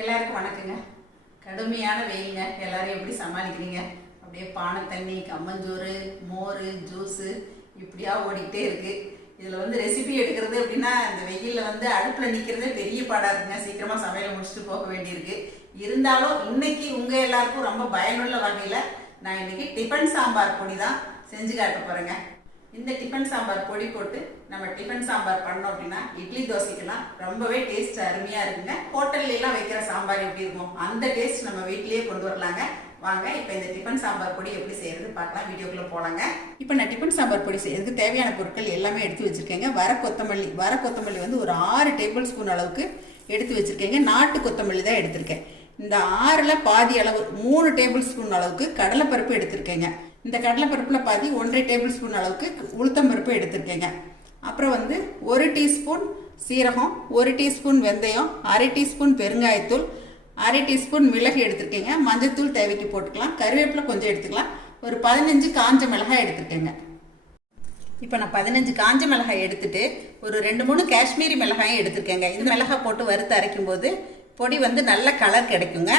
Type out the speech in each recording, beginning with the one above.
எல்லாருக்கும் வணக்கங்க. கடுமையான வெயிலுங்க. எல்லாரும் எப்படி சமாளிக்கிறீங்க? அப்படியே பானை தண்ணி கம்மஞ்சோறு மோர் ஜூஸு இப்படியா ஓடிக்கிட்டே இருக்கு. இதில் வந்து ரெசிபி எடுக்கிறது அப்படின்னா இந்த வெயிலில் வந்து அடுப்பில் நிற்கிறதே பெரிய பாடாக இருக்குங்க. சீக்கிரமாக சமையலை முடிச்சுட்டு போக வேண்டியிருக்கு. இருந்தாலும் இன்னைக்கு உங்கள் எல்லாருக்கும் ரொம்ப பயனுள்ள வகையில் நான் இன்னைக்கு டிஃபன் சாம்பார் பொடி தான் செஞ்சு காட்ட போகிறேங்க இந்த டிஃபன் சாம்பார் பொடி போட்டு நம்ம டிஃபன் சாம்பார் பண்ணோம் அப்படின்னா இட்லி தோசைக்கெல்லாம் ரொம்பவே டேஸ்ட் அருமையாக இருக்குங்க. ஹோட்டல்லாம் வைக்கிற சாம்பார் எப்படி இருக்கும்? அந்த டேஸ்ட் நம்ம வீட்லேயே கொண்டு வரலாங்க. வாங்க இப்போ இந்த டிஃபன் சாம்பார் பொடி எப்படி செய்யறது பார்க்கலாம். வீடியோக்குள்ளே போலாங்க. இப்போ நான் டிஃபன் சாம்பார் பொடி செய்யறதுக்கு தேவையான பொருட்கள் எல்லாமே எடுத்து வச்சிருக்கேங்க. வர கொத்தமல்லி வர கொத்தமல்லி வந்து ஒரு ஆறு டேபிள் ஸ்பூன் அளவுக்கு எடுத்து வச்சிருக்கேங்க. நாட்டு கொத்தமல்லி தான் எடுத்திருக்கேன். இந்த ஆறில் பாதி அளவு மூணு டேபிள் ஸ்பூன் அளவுக்கு கடலைப்பருப்பு எடுத்திருக்கேங்க. இந்த கடலைப்பருப்பில் பாதி ஒன்றரை டேபிள் ஸ்பூன் அளவுக்கு உளுத்தம்பருப்பு எடுத்திருக்கேங்க. அப்புறம் வந்து ஒரு டீஸ்பூன் சீரகம் ஒரு டீஸ்பூன் வெந்தயம் அரை டீஸ்பூன் பெருங்காயத்தூள் அரை டீஸ்பூன் மிளகு எடுத்துருக்கேங்க. மஞ்சத்தூள் தேவைக்கு போட்டுக்கலாம். கருவேப்பிலை கொஞ்சம் எடுத்துக்கலாம். ஒரு பதினஞ்சு காஞ்ச மிளகாய் எடுத்துருக்கேங்க. இப்போ நான் பதினஞ்சு காஞ்ச மிளகாய் எடுத்துட்டு ஒரு ரெண்டு மூணு காஷ்மீரி மிளகாயும் எடுத்துருக்கேங்க. இந்த மிளகாய் போட்டு வறுத்து அரைக்கும் போது பொடி வந்து நல்ல கலர் கிடைக்குங்க.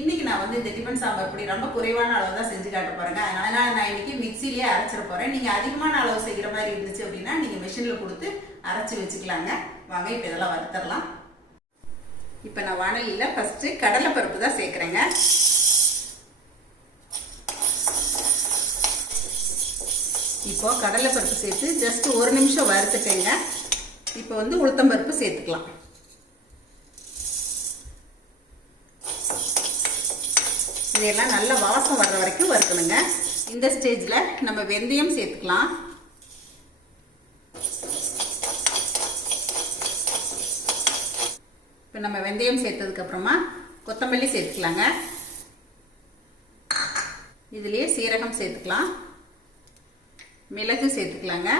இன்றைக்கி நான் வந்து இந்த டிஃபன் சாம்பார் பொடி ரொம்ப குறைவான அளவு தான் செஞ்சு காட்ட போகிறேங்க அதனால் நான் இன்னைக்கு மிக்சிலேயே அரைச்சிட போகிறேன் நீங்கள் அதிகமான அளவு செய்கிற மாதிரி இருந்துச்சு அப்படின்னா நீங்கள் மிஷினில் கொடுத்து அரைச்சி வச்சுக்கலாங்க. வாங்க இப்போ இதெல்லாம் வறுத்தரலாம். இப்போ நான் வானலியில் ஃபஸ்ட்டு கடலைப்பருப்பு தான் சேர்க்குறேங்க. இப்போது கடலைப்பருப்பு சேர்த்து ஜஸ்ட் ஒரு நிமிஷம் வறுத்துட்டேங்க. இப்போ வந்து உளுத்தம்பருப்பு சேர்த்துக்கலாம். இதையெல்லாம் நல்ல வாசம் வர்ற வரைக்கும் வறுக்கணுங்க. இந்த ஸ்டேஜில் நம்ம வெந்தயம் சேர்த்துக்கலாம். இப்போ நம்ம வெந்தயம் சேர்த்ததுக்கப்புறமா கொத்தமல்லி சேர்த்துக்கலாங்க. இதுலேயே சீரகம் சேர்த்துக்கலாம். மிளகு சேர்த்துக்கலாங்க.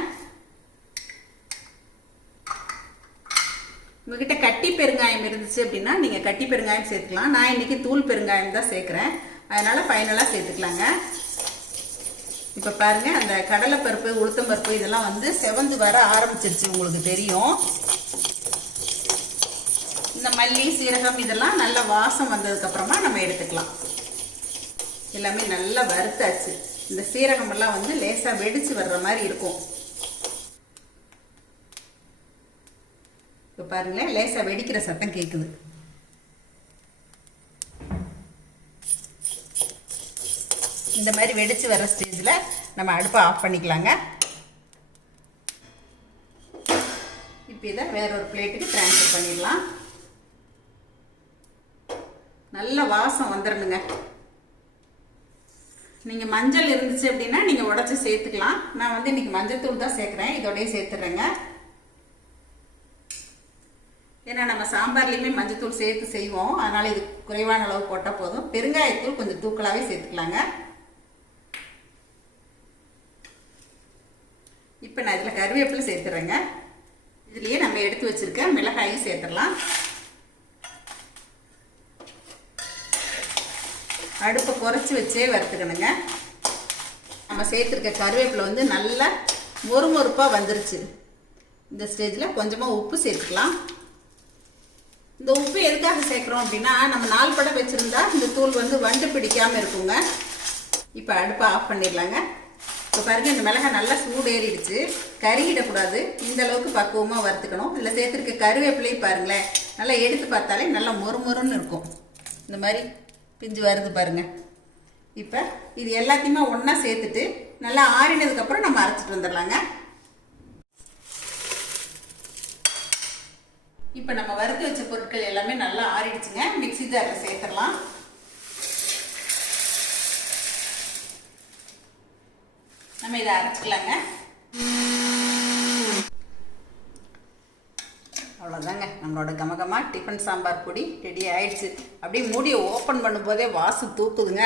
உங்ககிட்ட கட்டி பெருங்காயம் இருந்துச்சு அப்படின்னா நீங்கள் கட்டி பெருங்காயம் சேர்த்துக்கலாம். நான் இன்னைக்கு தூள் பெருங்காயம் தான் சேர்க்குறேன். அதனால் ஃபைனலாக சேர்த்துக்கலாங்க. இப்போ பாருங்கள் அந்த கடலைப்பருப்பு உளுத்தம்பருப்பு இதெல்லாம் வந்து செவந்து வர ஆரம்பிச்சிருச்சு உங்களுக்கு தெரியும். இந்த மல்லி சீரகம் இதெல்லாம் நல்ல வாசம் வந்ததுக்கப்புறமா நம்ம எடுத்துக்கலாம். எல்லாமே நல்லா வறுத்தாச்சு. இந்த சீரகமெல்லாம் வந்து லேசாக வெடித்து வர்ற மாதிரி இருக்கும். இப்போ பாருங்களேன் லேசாக வெடிக்கிற சத்தம் கேட்குது இந்த மாதிரி வெடிச்சு வர ஸ்டேஜில் நம்ம அடுப்பை ஆஃப் பண்ணிக்கலாங்க. இப்போ இதை வேற ஒரு பிளேட்டுக்கு ட்ரான்ஸ்ஃபர் பண்ணிடலாம். நல்ல வாசம் வந்துடணுங்க நீங்கள் மஞ்சள் இருந்துச்சு அப்படின்னா நீங்கள் உடச்சி சேர்த்துக்கலாம். நான் வந்து இன்றைக்கி மஞ்சள் தூள் தான் சேர்க்குறேன். இதோடய சேர்த்துட்றேங்க ஏன்னா நம்ம சாம்பார்லேயுமே மஞ்சத்தூள் சேர்த்து செய்வோம். அதனால் இது குறைவான அளவு போட்டால் போதும். பெருங்காயத்தூள் கொஞ்சம் தூக்கலாகவே சேர்த்துக்கலாங்க. இப்போ நான் இதில் கருவேப்பிலை சேர்த்துறேங்க. இதுலேயே நம்ம எடுத்து வச்சுருக்க மிளகாயும் சேர்த்துடலாம். அடுப்பை குறைச்சி வச்சே வறுத்துக்கணுங்க. நம்ம சேர்த்துருக்க கருவேப்பிலை வந்து நல்லா மொறுமொறுப்பாக வந்துருச்சு. இந்த ஸ்டேஜில் கொஞ்சமாக உப்பு சேர்த்துக்கலாம். இந்த உப்பு எதுக்காக சேர்க்குறோம் அப்படின்னா நம்ம நாலு படம் வச்சுருந்தா இந்த தூள் வந்து வண்டு பிடிக்காமல் இருக்குங்க. இப்போ அடுப்பை ஆஃப் பண்ணிடலாங்க. இப்போ பாருங்க இந்த மிளகாய் நல்லா சூடு ஏறிடுச்சு கருகிடக்கூடாது இந்த அளவுக்கு பக்குவமாக வறுத்துக்கணும். இதில் சேர்த்துருக்க கருவேப்பிலையும் பாருங்களேன். நல்லா எடுத்து பார்த்தாலே நல்லா மொறுமொறுன்னு இருக்கும். இந்த மாதிரி பிஞ்சு வருது பாருங்க. இப்போ இது எல்லாத்தையுமே ஒன்றா சேர்த்துட்டு நல்லா ஆறினதுக்கப்புறம் நம்ம அரைச்சிட்டு வந்துடலாங்க. இப்போ நம்ம வறுத்து வச்ச பொருட்கள் எல்லாமே நல்லா ஆறிடுச்சுங்க. மிக்ஸி ஜாரில் சேர்த்துடலாம். நம்ம இதை அரைச்சிக்கலாங்க. அவ்வளோதாங்க நம்மளோட கமகமா டிஃபன் சாம்பார் பொடி ரெடி ஆயிடுச்சு. அப்படியே மூடியை ஓப்பன் பண்ணும்போதே வாசம் தூக்குதுங்க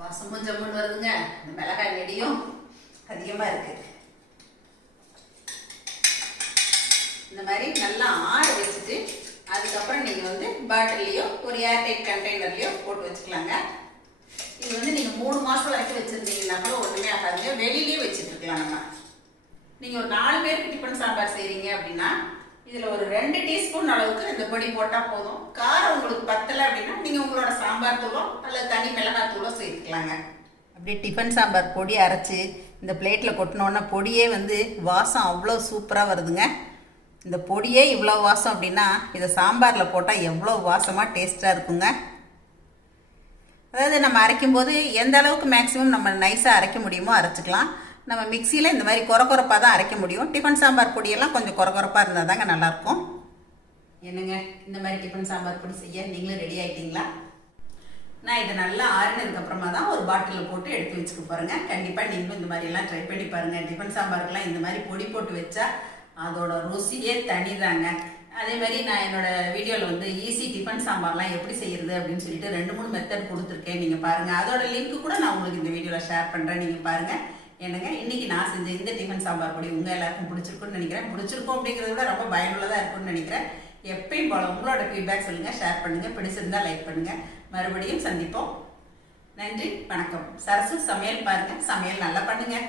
வாசமும் ஜம்முன்னு வருதுங்க. இந்த மிளகாய் நெடியும் அதிகமாக இருக்குது இந்த மாதிரி நல்லா ஆற வச்சுட்டு அதுக்கப்புறம் நீங்கள் வந்து பாட்டில்லையோ ஒரு ஏர்டைட் கண்டெய்னர்லையோ போட்டு வச்சுக்கலாங்க. இது வந்து நீங்கள் மூணு மாதம் வரைக்கும் வச்சுருந்தீங்கன்னா கூட ஒன்றுமே ஆகாதுங்க வெளியிலேயே வச்சுட்டு இருக்கலாம் நம்ம. நீங்கள் ஒரு நாலு பேருக்கு டிஃபன் சாம்பார் செய்கிறீங்க அப்படின்னா இதில் ஒரு ரெண்டு டீஸ்பூன் அளவுக்கு இந்த பொடி போட்டால் போதும். காரம் உங்களுக்கு பத்தலை அப்படின்னா நீங்கள் உங்களோட சாம்பார் தூளோ அல்லது தனி மிளகாய் தூளோ சேர்த்துக்கலாங்க. அப்படியே டிஃபன் சாம்பார் பொடி அரைச்சி இந்த பிளேட்டில் கொட்டினோன்னா பொடியே வந்து வாசம் அவ்வளோ சூப்பராக வருதுங்க. இந்த பொடியே இவ்வளோ வாசம் அப்படின்னா இதை சாம்பாரில் போட்டால் எவ்வளோ வாசமாக டேஸ்ட்டாக இருக்குங்க? அதாவது நம்ம அரைக்கும்போது எந்த அளவுக்கு மேக்ஸிமம் நம்ம நைஸாக அரைக்க முடியுமோ அரைச்சிக்கலாம். நம்ம மிக்சியில் இந்த மாதிரி குறக்குறப்பாக தான் அரைக்க முடியும். டிஃபன் சாம்பார் பொடியெல்லாம் கொஞ்சம் குறக்குறப்பாக இருந்தால் தாங்க நல்லாயிருக்கும். என்னங்க இந்த மாதிரி டிஃபன் சாம்பார் பொடி செய்ய நீங்களும் ரெடி ஆகிட்டிங்களா நான் இதை நல்லா ஆறினதுக்கு அப்புறமா தான் ஒரு பாட்டிலில் போட்டு எடுத்து வச்சுக்க போகிறேங்க கண்டிப்பாக நீங்களும் இந்த மாதிரி எல்லாம் ட்ரை பண்ணி பாருங்கள் டிஃபன் சாம்பாருக்குலாம் இந்த மாதிரி பொடி போட்டு வச்சா அதோட ருசியே தனிதாங்க. அதே மாதிரி நான் என்னோட வீடியோவில் வந்து ஈஸி டிஃபன் சாம்பார்லாம் எப்படி செய்யறது அப்படின்னு சொல்லிட்டு ரெண்டு மூணு மெத்தட் கொடுத்துருக்கேன். நீங்கள் பாருங்கள் அதோட லிங்க் கூட நான் உங்களுக்கு இந்த வீடியோவில் ஷேர் பண்ணுறேன் நீங்கள் பாருங்கள் என்னங்க? இன்னைக்கு நான் செஞ்ச இந்த டிஃபன் சாம்பார் பொடி உங்கள் எல்லாருக்கும் பிடிச்சிருக்குன்னு நினைக்கிறேன். பிடிச்சிருக்கும் அப்படிங்கிறத விட ரொம்ப பயனுள்ளதாக இருக்கும்னு நினைக்கிறேன். எப்பயும் போல உங்களோட ஃபீட்பேக் சொல்லுங்கள் ஷேர் பண்ணுங்கள் பிடிச்சிருந்தா லைக் பண்ணுங்கள் மறுபடியும் சந்திப்போம். நன்றி வணக்கம். சரசு சமையல் பாருங்கள் சமையல் நல்லா பண்ணுங்கள்